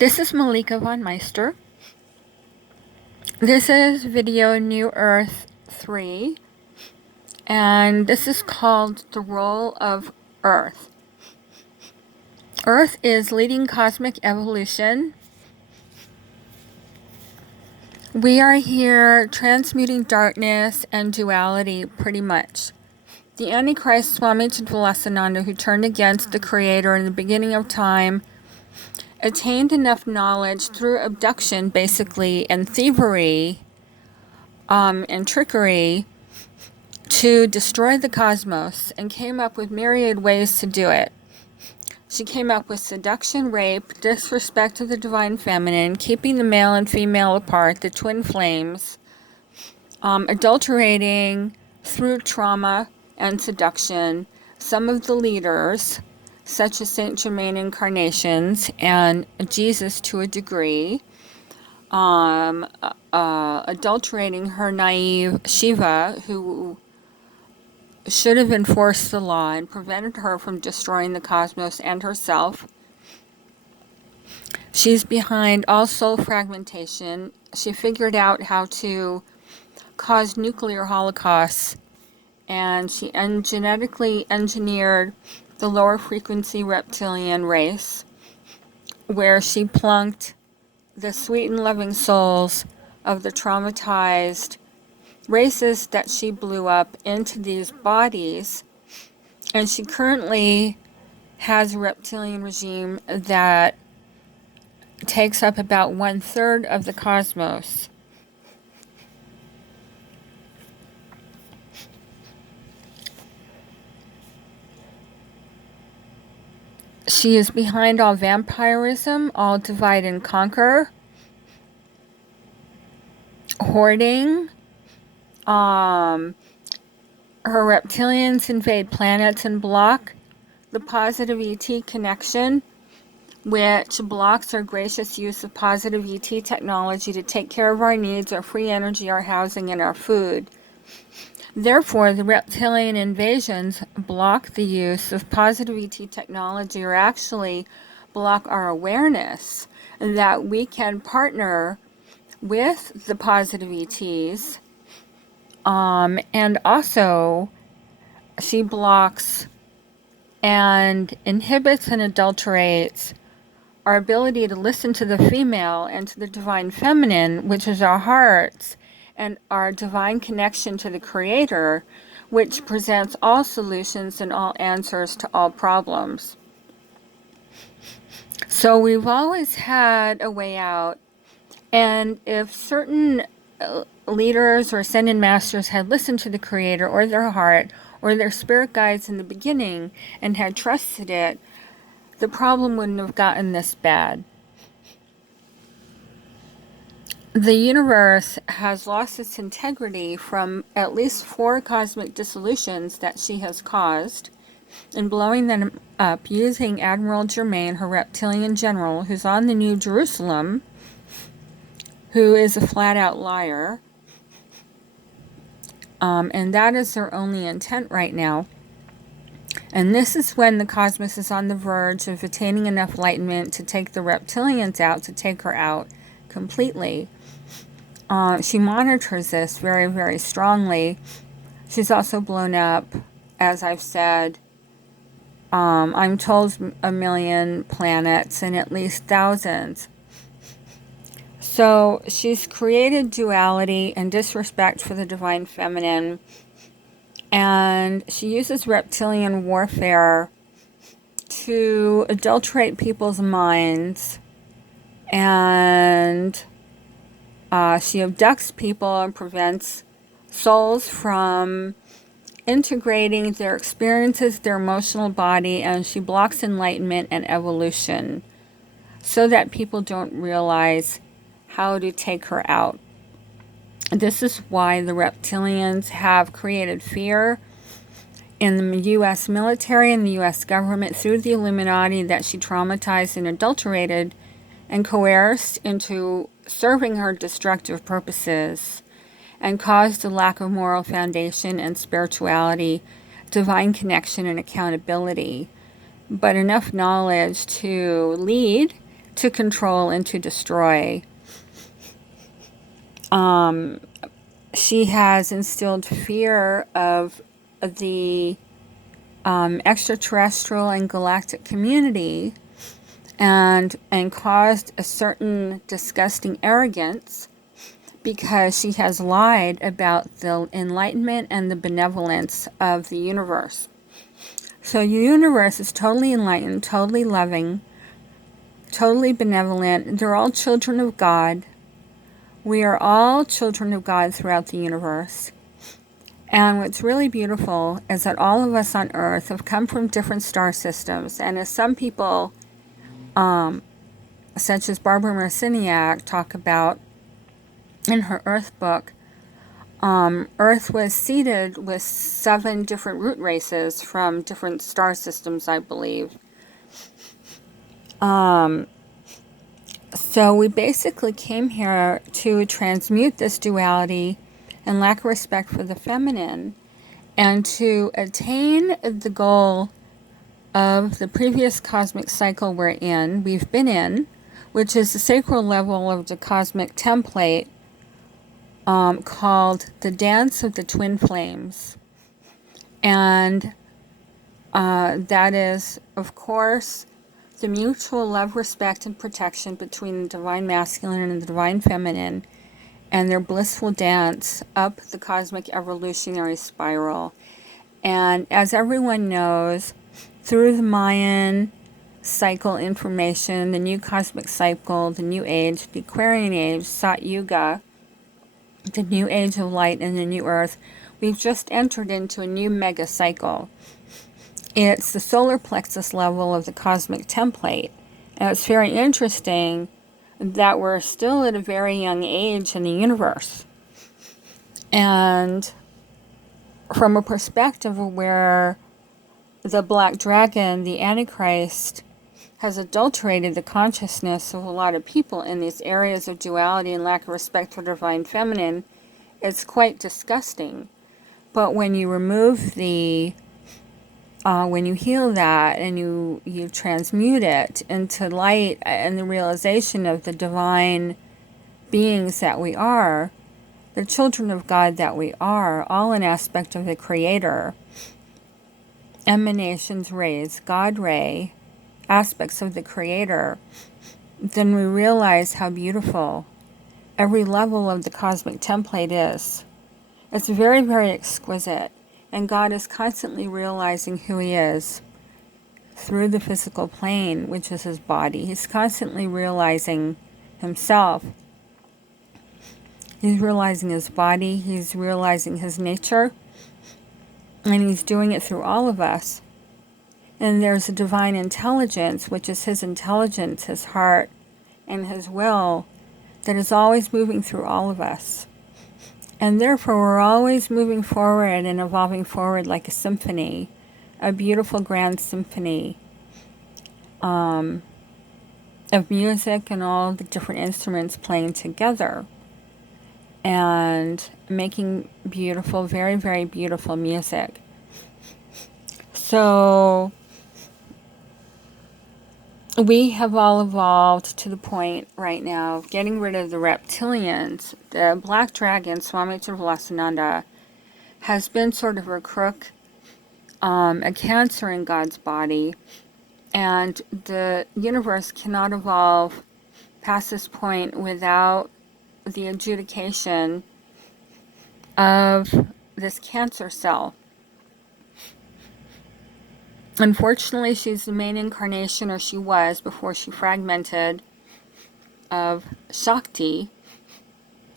This is Malika von Meister. This is video New Earth 3, and this is called The Role of Earth. Earth is leading cosmic evolution. We are here transmuting darkness and duality pretty much. The Antichrist, Swami Chittvilasananda, who turned against the Creator in the beginning of time, attained enough knowledge through abduction, basically, and thievery and trickery to destroy the cosmos, and came up with myriad ways to do it. She came up with seduction, rape, disrespect of the divine feminine, keeping the male and female apart, the twin flames, adulterating through trauma and seduction some of the leaders, such as Saint Germain incarnations and Jesus to a degree, adulterating her naive Shiva, who should have enforced the law and prevented her from destroying the cosmos and herself. She's behind all soul fragmentation. She figured out how to cause nuclear holocausts, and she genetically engineered the lower frequency reptilian race, where she plunked the sweet and loving souls of the traumatized races that she blew up into these bodies. And she currently has a reptilian regime that takes up about 1/3 of the cosmos. She is behind all vampirism, all divide and conquer, hoarding. Her reptilians invade planets and block the positive ET connection, which blocks our gracious use of positive ET technology to take care of our needs, our free energy, our housing, and our food. Therefore, the reptilian invasions block the use of positive ET technology, or actually block our awareness that we can partner with the positive ETs. And also, she blocks and inhibits and adulterates our ability to listen to the female and to the divine feminine, which is our hearts, and our divine connection to the Creator, which presents all solutions and all answers to all problems. So we've always had a way out, and if certain leaders or ascended masters had listened to the Creator or their heart or their spirit guides in the beginning and had trusted it, the problem wouldn't have gotten this bad. The universe has lost its integrity from at least 4 cosmic dissolutions that she has caused, and blowing them up using Admiral Germain, her reptilian general, who's on the New Jerusalem, who is a flat-out liar. And that is their only intent right now. And this is when the cosmos is on the verge of attaining enough enlightenment to take the reptilians out, to take her out completely. She monitors this very, very strongly. She's also blown up, as I've said, I'm told 1 million planets and at least thousands. So she's created duality and disrespect for the divine feminine, and she uses reptilian warfare to adulterate people's minds, and she abducts people and prevents souls from integrating their experiences, their emotional body, and she blocks enlightenment and evolution so that people don't realize how to take her out. This is why the reptilians have created fear in the U.S. military and the U.S. government through the Illuminati that she traumatized and adulterated and coerced into serving her destructive purposes, and caused a lack of moral foundation and spirituality, divine connection and accountability, but enough knowledge to lead to control and to destroy. She has instilled fear of the extraterrestrial and galactic community, and caused a certain disgusting arrogance because she has lied about the enlightenment and the benevolence of the universe. So the universe is totally enlightened, totally loving, totally benevolent. They're all children of God. We are all children of God throughout the universe. And what's really beautiful is that all of us on Earth have come from different star systems. And as some people, such as Barbara Marciniak, talk about in her Earth book, Earth was seeded with 7 different root races from different star systems, I believe. So we basically came here to transmute this duality and lack of respect for the feminine, and to attain the goal of the previous cosmic cycle we've been in, which is the sacral level of the cosmic template, called the Dance of the Twin Flames. And that is, of course, the mutual love, respect, and protection between the divine masculine and the divine feminine, and their blissful dance up the cosmic evolutionary spiral. And as everyone knows, through the Mayan cycle information, the new cosmic cycle, the new age, the Aquarian age, Sat Yuga, the new age of light, and the new earth, we've just entered into a new mega cycle. It's the solar plexus level of the cosmic template. And it's very interesting that we're still at a very young age in the universe. And from a perspective of where the black dragon, the Antichrist, has adulterated the consciousness of a lot of people in these areas of duality and lack of respect for the divine feminine, it's quite disgusting. But when you remove when you heal that and you transmute it into light and the realization of the divine beings that we are, the children of God that we are, all an aspect of the Creator, emanations, rays, God ray, aspects of the Creator, then we realize how beautiful every level of the cosmic template is. It's very, very exquisite. And God is constantly realizing who He is through the physical plane, which is His body. He's constantly realizing Himself. He's realizing His body. He's realizing His nature. And He's doing it through all of us. And there's a divine intelligence, which is His intelligence, His heart, and His will, that is always moving through all of us. And therefore, we're always moving forward and evolving forward like a symphony, a beautiful grand symphony of music and all the different instruments playing together and making beautiful, very, very beautiful music. So we have all evolved to the point right now of getting rid of the reptilians. The black dragon, Swami Trivilasananda, has been sort of a crook, a cancer in God's body, and the universe cannot evolve past this point without the adjudication of this cancer cell. Unfortunately, she's the main incarnation, or she was before she fragmented, of Shakti,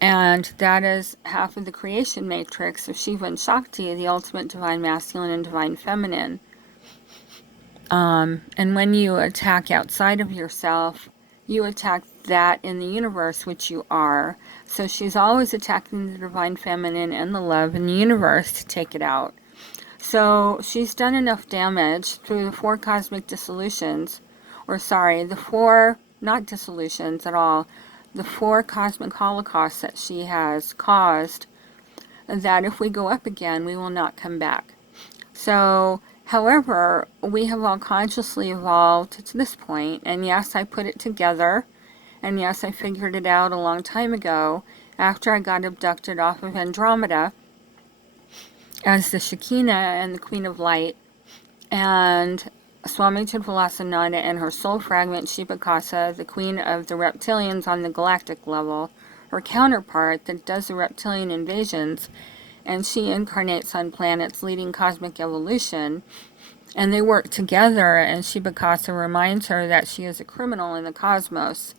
and that is half of the creation matrix of Shiva and Shakti, the ultimate divine masculine and divine feminine. And when you attack outside of yourself, you attack that in the universe, which you are. So she's always attacking the divine feminine and the love in the universe to take it out. So she's done enough damage through the 4 cosmic dissolutions, the 4, not dissolutions at all, the 4 cosmic holocausts that she has caused, that if we go up again, we will not come back. So However, we have all consciously evolved to this point, and yes, I put it together, and yes, I figured it out a long time ago after I got abducted off of Andromeda as the Shekinah and the Queen of Light, and Swami Tidvalasana and her soul fragment Shibakasa, the Queen of the Reptilians on the galactic level, her counterpart that does the reptilian invasions, and she incarnates on planets leading cosmic evolution, and they work together, and Shibakasa reminds her that she is a criminal in the cosmos,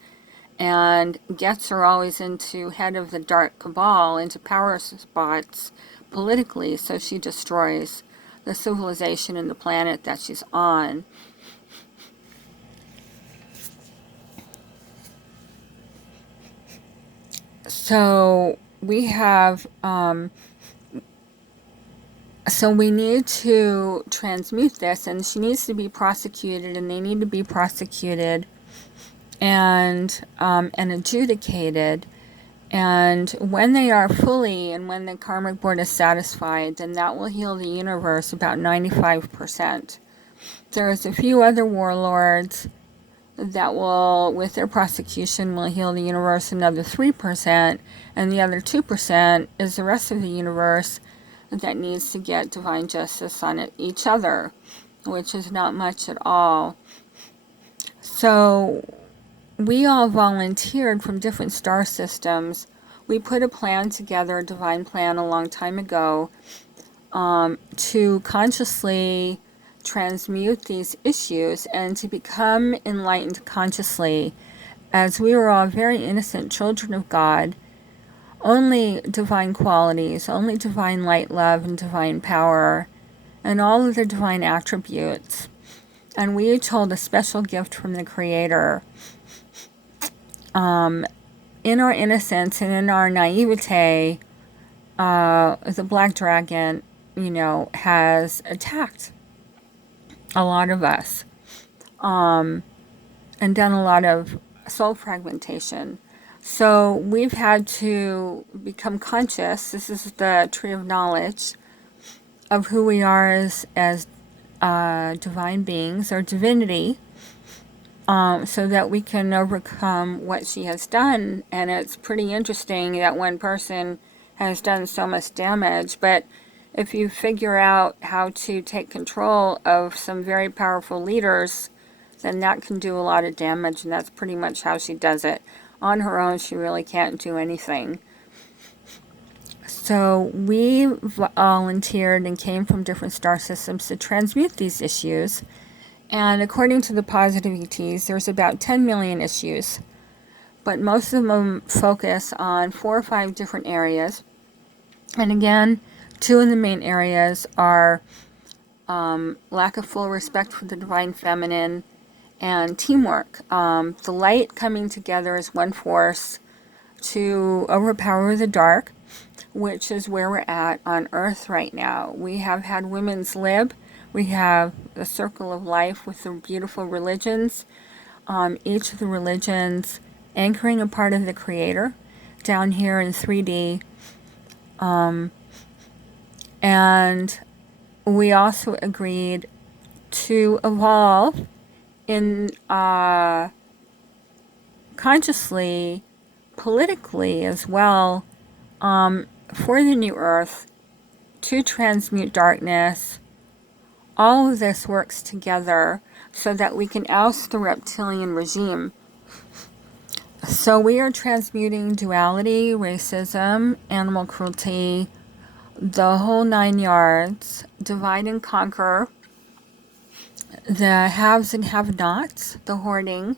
and gets her always into head of the dark cabal, into power spots politically, so she destroys the civilization and the planet that she's on. So we have, so we need to transmute this, and she needs to be prosecuted, and they need to be prosecuted and adjudicated. And when they are fully, and when the karmic board is satisfied, then that will heal the universe about 95%. There's a few other warlords that will, with their prosecution, will heal the universe another 3%, and the other 2% is the rest of the universe that needs to get divine justice on each other, which is not much at all. So we all volunteered from different star systems. We put a plan together, a divine plan, a long time ago, to consciously transmute these issues and to become enlightened consciously, as we were all very innocent children of God, only divine qualities, only divine light, love, and divine power, and all of the divine attributes. And we each hold a special gift from the Creator. In our innocence and in our naivete, the black dragon, has attacked a lot of us, and done a lot of soul fragmentation. So we've had to become conscious. This is the tree of knowledge of who we are as divine beings or divinity, so that we can overcome what she has done. And it's pretty interesting that one person has done so much damage, but if you figure out how to take control of some very powerful leaders, then that can do a lot of damage, and that's pretty much how she does it. On her own, she really can't do anything. So we volunteered and came from different star systems to transmute these issues. And according to the positive ETs, there's about 10 million issues, but most of them focus on 4 or 5 different areas. And again, 2 of the main areas are lack of full respect for the divine feminine and teamwork. The light coming together as one force to overpower the dark, which is where we're at on Earth right now. We have had women's lib. We have the circle of life with the beautiful religions, each of the religions anchoring a part of the Creator down here in 3D. And we also agreed to evolve in consciously, politically as well, for the new Earth, to transmute darkness. All of this works together so that we can oust the reptilian regime. So we are transmuting duality, racism, animal cruelty, the whole 9 yards, divide and conquer, the haves and have-nots, the hoarding,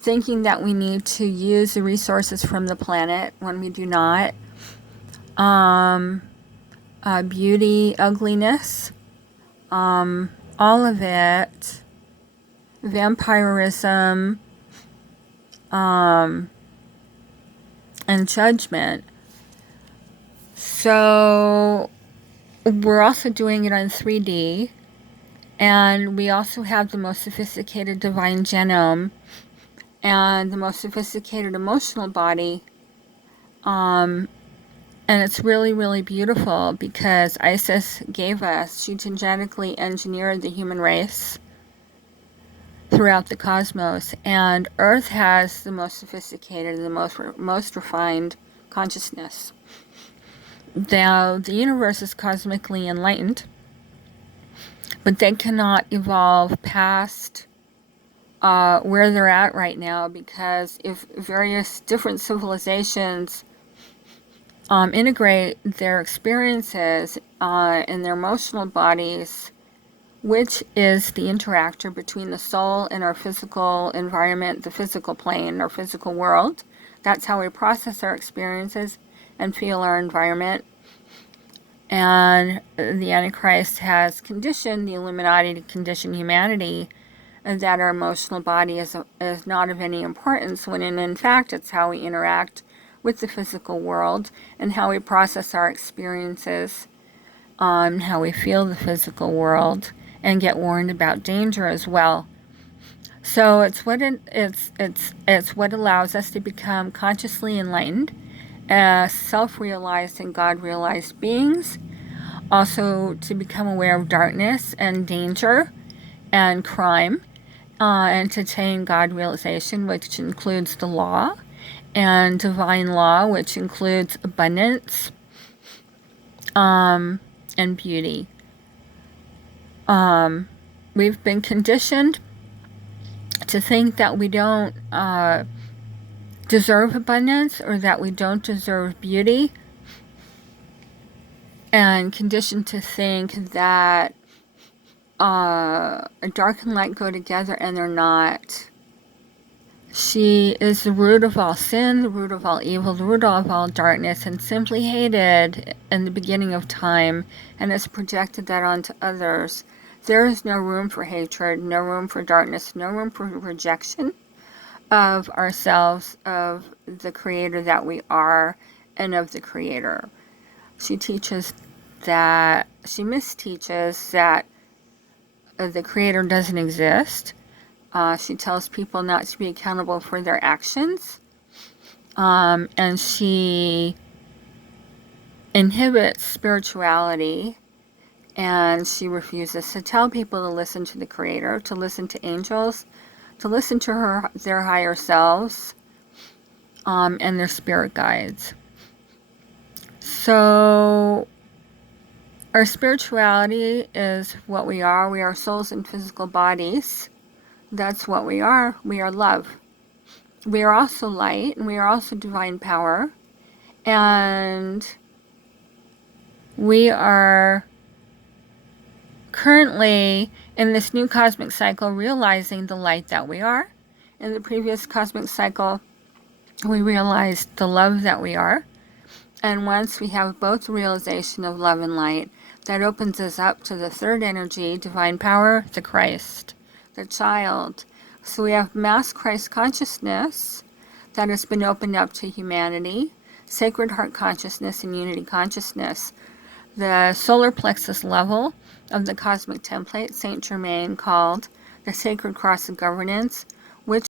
thinking that we need to use the resources from the planet when we do not, beauty, ugliness, all of it, vampirism, and judgment. So we're also doing it on 3D, and we also have the most sophisticated divine genome and the most sophisticated emotional body, and And it's really, really beautiful because Isis gave us, she genetically engineered the human race throughout the cosmos. And Earth has the most sophisticated, the most refined consciousness. Now, the universe is cosmically enlightened, but they cannot evolve past where they're at right now, because if various different civilizations integrate their experiences in their emotional bodies, which is the interactor between the soul and our physical environment, the physical plane, our physical world. That's how we process our experiences and feel our environment. And the Antichrist has conditioned the Illuminati to condition humanity that our emotional body is not of any importance, when in fact it's how we interact with the physical world and how we process our experiences, how we feel the physical world, and get warned about danger as well. So it's what allows us to become consciously enlightened, self-realized and God-realized beings. Also to become aware of darkness and danger and crime, and to attain God realization, which includes the law, and divine law, which includes abundance and beauty. We've been conditioned to think that we don't deserve abundance, or that we don't deserve beauty, and conditioned to think that dark and light go together, and they're not. She is the root of all sin, the root of all evil, the root of all darkness, and simply hated in the beginning of time, and has projected that onto others. There is no room for hatred, no room for darkness, no room for rejection of ourselves, of the Creator that we are, and of the Creator. She misteaches that the Creator doesn't exist. She tells people not to be accountable for their actions. And she inhibits spirituality, and she refuses to tell people to listen to the Creator, to listen to angels, to listen to their higher selves, and their spirit guides. So our spirituality is what we are. We are souls in physical bodies. That's what we are. We are love. We are also light, and we are also divine power. And we are currently in this new cosmic cycle realizing the light that we are. In the previous cosmic cycle, we realized the love that we are. And once we have both the realization of love and light, that opens us up to the third energy, divine power, the Christ, the child. So we have mass Christ consciousness that has been opened up to humanity, sacred heart consciousness, and unity consciousness. The solar plexus level of the cosmic template, Saint Germain called the sacred cross of governance,